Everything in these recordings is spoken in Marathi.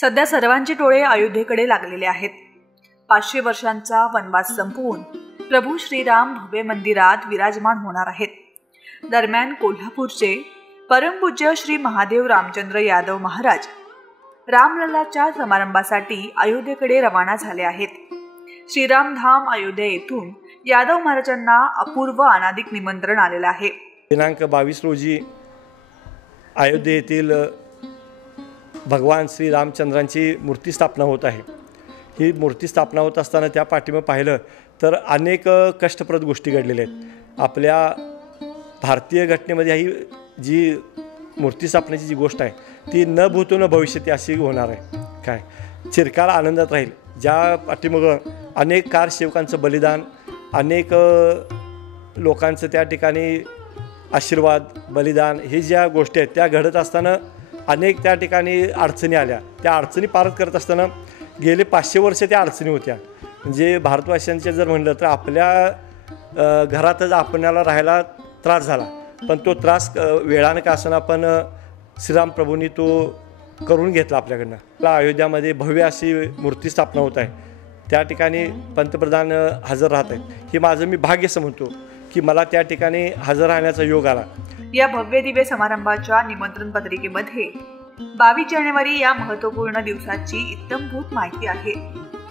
सध्या सर्वांचे डोळे अयोध्येकडे लागलेले आहेत। 500 वर्षांचा वनवास संपवून प्रभू श्रीराम भव्य मंदिरात विराजमान होणार आहेत। दरम्यान कोल्हापूरचे परमपूज्य श्री महादेव रामचंद्र यादव महाराज रामलल्लाच्या समारंभासाठी अयोध्येकडे रवाना झाले आहेत। श्रीरामधाम अयोध्या येथून यादव महाराजांना अपूर्व अनादिक निमंत्रण आलेलं आहे। दिनांक 22 रोजी अयोध्ये येथील भगवान श्री रामचंद्रांची मूर्ती स्थापना होत आहे। ही मूर्ती स्थापना होत असताना त्या पाठीमागे पाहिलं तर अनेक कष्टप्रद गोष्टी घडलेल्या आहेत। आपल्या भारतीय घटनेमध्ये ही जी मूर्ती स्थापनेची जी गोष्ट आहे ती न भूतो न भविष्यती अशी होणार आहे। काय चिरकाल आनंदात राहील। ज्या पाठीमागे अनेक कारसेवकांचं बलिदान, अनेक लोकांचं त्या ठिकाणी आशीर्वाद, बलिदान हे ज्या गोष्टी आहेत त्या घडत असताना अनेक त्या ठिकाणी अडचणी आल्या। त्या अडचणी पार करत असताना गेले 500 वर्ष त्या अडचणी होत्या। म्हणजे भारतवासियांचे जर म्हणलं तर आपल्या घरातच आपल्याला राहायला त्रास झाला, पण तो त्रास वेळानं का असताना पण श्रीराम प्रभूंनी तो करून घेतला आपल्याकडनं। अयोध्यामध्ये भव्य अशी मूर्ती स्थापना होत आहे। त्या ठिकाणी पंतप्रधान हजर राहत आहेत। हे माझं मी भाग्य समजतो की मला त्या ठिकाणी हजर राहण्याचा योग आला। या भव्य दिव्य समारंभाच्या निमंत्रण पत्रिकेमध्ये 22 जानेवारी या महत्त्वपूर्ण दिवसाची इत्थंभूत माहिती आहे।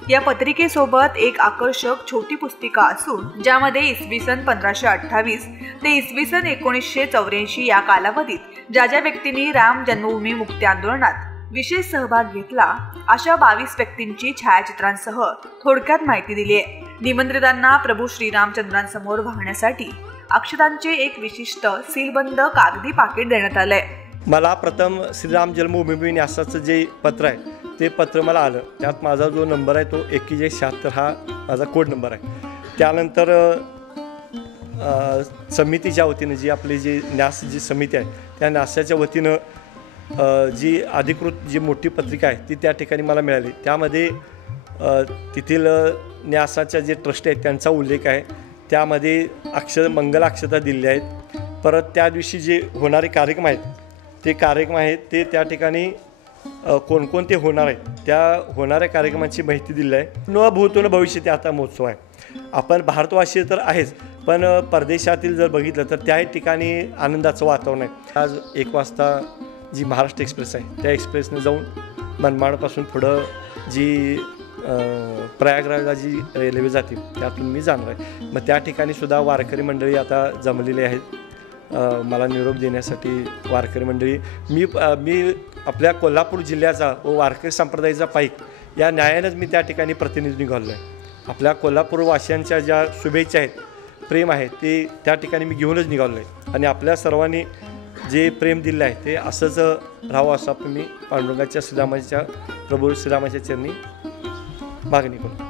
या पत्रिकेसोबत एक आकर्षक छोटी पुस्तिका असून ज्यामध्ये इसवी सन 1528 ते इसवी सन 1984 या कालावधीत ज्या ज्या व्यक्तींनी राम जन्मभूमी मुक्ती आंदोलनात विशेष सहभाग घेतला अशा 22 व्यक्तींची छायाचित्रांसह थोडक्यात माहिती दिली आहे। निमंत्रितांना प्रभू श्रीरामचंद्रांसमोर वाहण्यासाठी अक्षतांचे एक विशिष्ट सीलबंद कागदी पाकिट देण्यात आलंय। मला प्रथम श्रीराम जन्मभूमी न्यासाचं जे पत्र आहे ते पत्र मला आलं। त्यात माझा जो नंबर आहे तो 4176 हा माझा कोड नंबर आहे। त्यानंतर समितीच्या वतीनं जी आपली जी न्यास जी समिती आहे त्या न्यासाच्या वतीनं जी अधिकृत जी मोठी पत्रिका आहे ती त्या ठिकाणी मला मिळाली। त्यामध्ये तेथील न्यासाच्या जे ट्रस्ट आहेत त्यांचा उल्लेख आहे। त्यामध्ये मंगल अक्षता दिलेल्या आहेत। परत त्या दिवशी जे होणारे कार्यक्रम आहेत ते त्या ठिकाणी कोणकोणते होणार आहेत त्या होणाऱ्या कार्यक्रमांची माहिती दिली आहे। न भूतो न भविष्यती आता महोत्सव आहे। आपण भारतवासी तर आहेच, पण परदेशातील जर बघितलं तर त्या ठिकाणी आनंदाचं वातावरण आहे। आज 1 वाजता जी महाराष्ट्र एक्सप्रेस आहे त्या एक्सप्रेसने जाऊन मनमाडपासून पुढं जी प्रयागराजला जी रेल्वे जाते त्यातून मी जाणार आहे। मग त्या ठिकाणी सुद्धा वारकरी मंडळी आता जमलेली आहेत मला निरोप देण्यासाठी। वारकरी मंडळी मी आपल्या कोल्हापूर जिल्ह्याचा व वारकरी संप्रदायाचा पाईक या न्यायानेच मी त्या ठिकाणी प्रतिनिधी निघालो आहे। आपल्या कोल्हापूर वासियांच्या ज्या शुभेच्छा आहेत, प्रेम आहे ते त्या ठिकाणी मी घेऊनच निघालो आहे। आणि आपल्या सर्वांनी जे प्रेम दिलं आहे ते असंच राहावं असं आपण मी पांडुरंगाच्या प्रभू श्रीरामाच्या चरणी मागणी करतो।